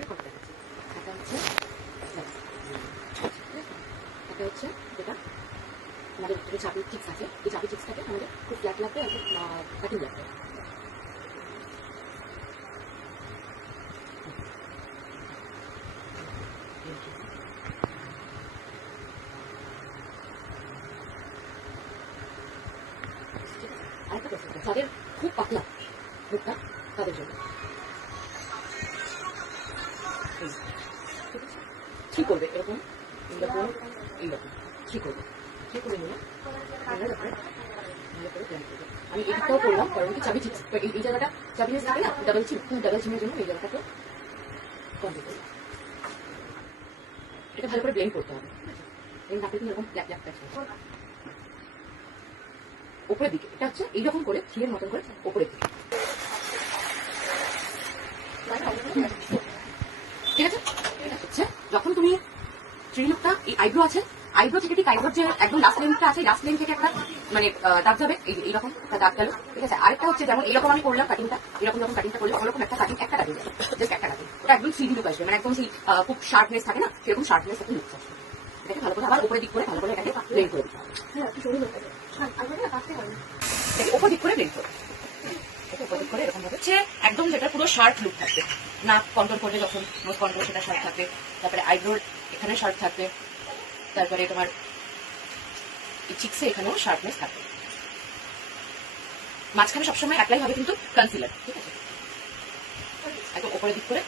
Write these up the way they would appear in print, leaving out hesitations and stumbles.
এটা হচ্ছে যেটা আমাদের যে চাবি চিপস আছে, এই চাবি চিপসটাকে আমাদের খুব ফ্ল্যাট লাগবে আর কাটিং লাগবে। আরেকটা প্রশ্ন, যাদের খুব পাতলা মুখটা তাদের জন্য কি করবে, এরকম এইরকম এইরকম কি করবে, কি করে নিয়ে আমি এদিকটাও করলাম, কারণ কি চাবি চিপস এই জায়গাটা চাবি থাকে না, ডাবল চিমের জন্য এই জায়গাটাকে কমপ্লিট করলাম। এটা ভালো করে ব্লেন্ড করতে হবে, এই নাকে এরকম প্ল্যাক প্ল্যাক প্যাচ উপরের দিকে, এটা হচ্ছে এইরকম করে থ্রিয়ের মতন করে উপরের দিকে, ঠিক আছে। এটা হচ্ছে যখন তুমি থ্রি লুকটা এই আইব্রো আছে, আইব্রো থেকে ঠিক আইব্রোর যে একদম লাস্ট লেনটা আছে, লাস্ট লেন থেকে একটা মানে দাগ যাবে, এইরকম একটা দাগ গেল, ঠিক আছে। আরেকটা হচ্ছে যেমন এইরকম আমি করলাম কাটিংটা, এরকম যখন কাটিংটা করলে ওরকম একটা কাটিং, একটা কাটিং যাবে, জাস্ট একটা কাটিং, ওটা একদম থ্রিডি লুক আসবে, মানে একদম সেই খুব শার্পনেস থাকে না, সেরকম শার্পনেস একটা লুক আসবে। এটাকে ভালো করে আবার উপরে দিক করে ভালো করে এটাকে ব্লেন্ড করে দিতে হবে, এটাকে উপর দিক করে ব্লেন্ড করে এরকম ভাবে হচ্ছে একদম যেটা পুরো শার্প লুক থাকবে। নাক কন্ট্রোল করবে যখন নোজ কন্ট্রোল, সেটা শার্প থাকবে, তারপরে আইব্রোর এখানে শার্প থাকবে, তারপরে তোমার চিক্সে এখানেও শার্পনেস থাকবে। মাঝখানে সবসময় অ্যাপ্লাই হবে কিন্তু কনসিলার, ঠিক আছে, একদম উপরে দিক করে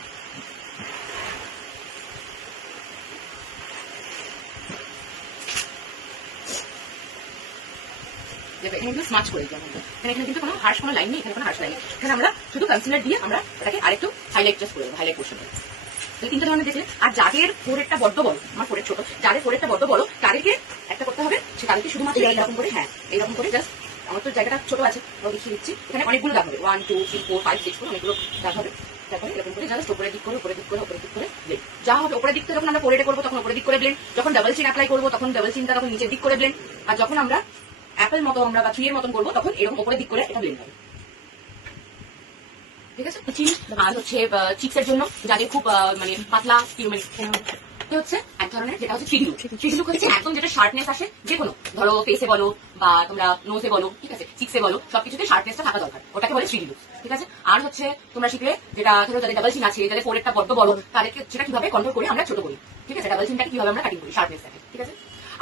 স্মাচ করে দিতে হবে। এখানে কিন্তু কোনো হার্শ কোনো লাইন নেই, এখানে কোনো হার্শ লাইন নেই, এখানে আমরা শুধু কনসিলার দিয়ে আমরা এটাকে আরেকটু হাইলাইট জাস্ট করে দেবো, হাইলাইট পোর্শন। এই তিনটা ধরনের দেখলে, আর যাদের ফোরেটটা বড্ড বড়, আমার ফোরেট ছোট, যাদের ফোরেটটা বড্ড বড় তাদেরকে একটা করতে হবে, সে তাদেরকে শুধুমাত্র এইরকম করে, হ্যাঁ এইরকম করে জাস্ট, আমার তো জায়গাটা ছোট আছে দেখিয়ে দিচ্ছি, এখানে অনেকগুলো দাগ হবে, 1 2 3 4 5 6 অনেকগুলো দাগ হবে। তারপরে এরকম করে জাস্ট উপরে দিক করে উপরে দিক করে উপরে দিক করে ব্লেন্ড, যা হবে উপরে দিকটা যখন আমরা ফোরেটে করবো তখন উপরে দিক করে ব্লেন্ড, যখন ডাবল চিন অ্যাপ্লাই করবো তখন ডাবল চিনটা তখন নিচের দিক করে ব্লেন্ড, আর যখন আমরা অ্যাপেল মতো আমরা বা থ্রি এর মতন করবো তখন এরকম উপরে দিক করে এটা ব্লেন্ড হবে, ঠিক আছে। আর হচ্ছে চিক্সের জন্য যাদের খুব মানে পাতলা হচ্ছে এক ধরনের, যেটা হচ্ছে থ্রিডি লুক। থ্রিডি লুক হচ্ছে একদম যেটা শার্পনেস আসে, যে কোনো ধরো ফেসে বলো বা তোমরা নোজে বলো, ঠিক আছে, চিক্সে বলো, সবকিছুতে শার্পনেসটা থাকা দরকার, ওটাকে বলে থ্রিডি লুক, ঠিক আছে। আর হচ্ছে তোমরা শিখলে যেটা ধরো যাদের ডাবল চিন আছে, যাদের ফোরেটটা বড্ড বড়, তাদেরকে সেটা কিভাবে কন্ট্রোল করে আমরা ছোট করি, ঠিক আছে, ডাবল চিনটাকে কিভাবে আমরা কাটিং করি শার্পনেসটাকে, ঠিক আছে।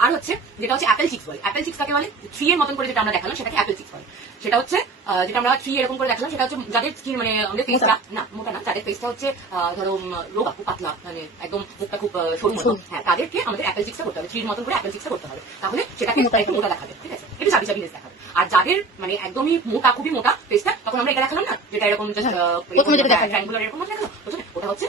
আর হচ্ছে যেটা হচ্ছে অ্যাপেল চিক্স বলে, অ্যাপেল চিক্স কাকে বলে, থ্রি এর মতন করে যেটা আমরা দেখালাম সেটাকে অ্যাপেল চিক্স বলে। সেটা হচ্ছে যেটা আমরা থ্রি এরকম করে দেখালাম, সেটা হচ্ছে যাদের স্কিন মানে আমাদের ফেসটা না মোটা না, যাদের ফেসটা হচ্ছে ধরো রোগা, খুব পাতলা, মানে একদম মুখটা খুব সরু মতো, হ্যাঁ তাদেরকে আমাদের অ্যাপেল চিক্সটা করতে হবে, থ্রির মতন করে অ্যাপেল চিক্সটা করতে হবে, তাহলে সেটাকে একটু মোটা দেখাবে, ঠিক আছে, একটু চাবি চাবি দেখাবে। আর যাদের মানে একদমই মোটা, খুবই মোটা ফেসটা, তখন আমরা এটা দেখালাম না, যেটা এরকম ট্রায়াঙ্গুলার এরকম দেখালো, ওটা হচ্ছে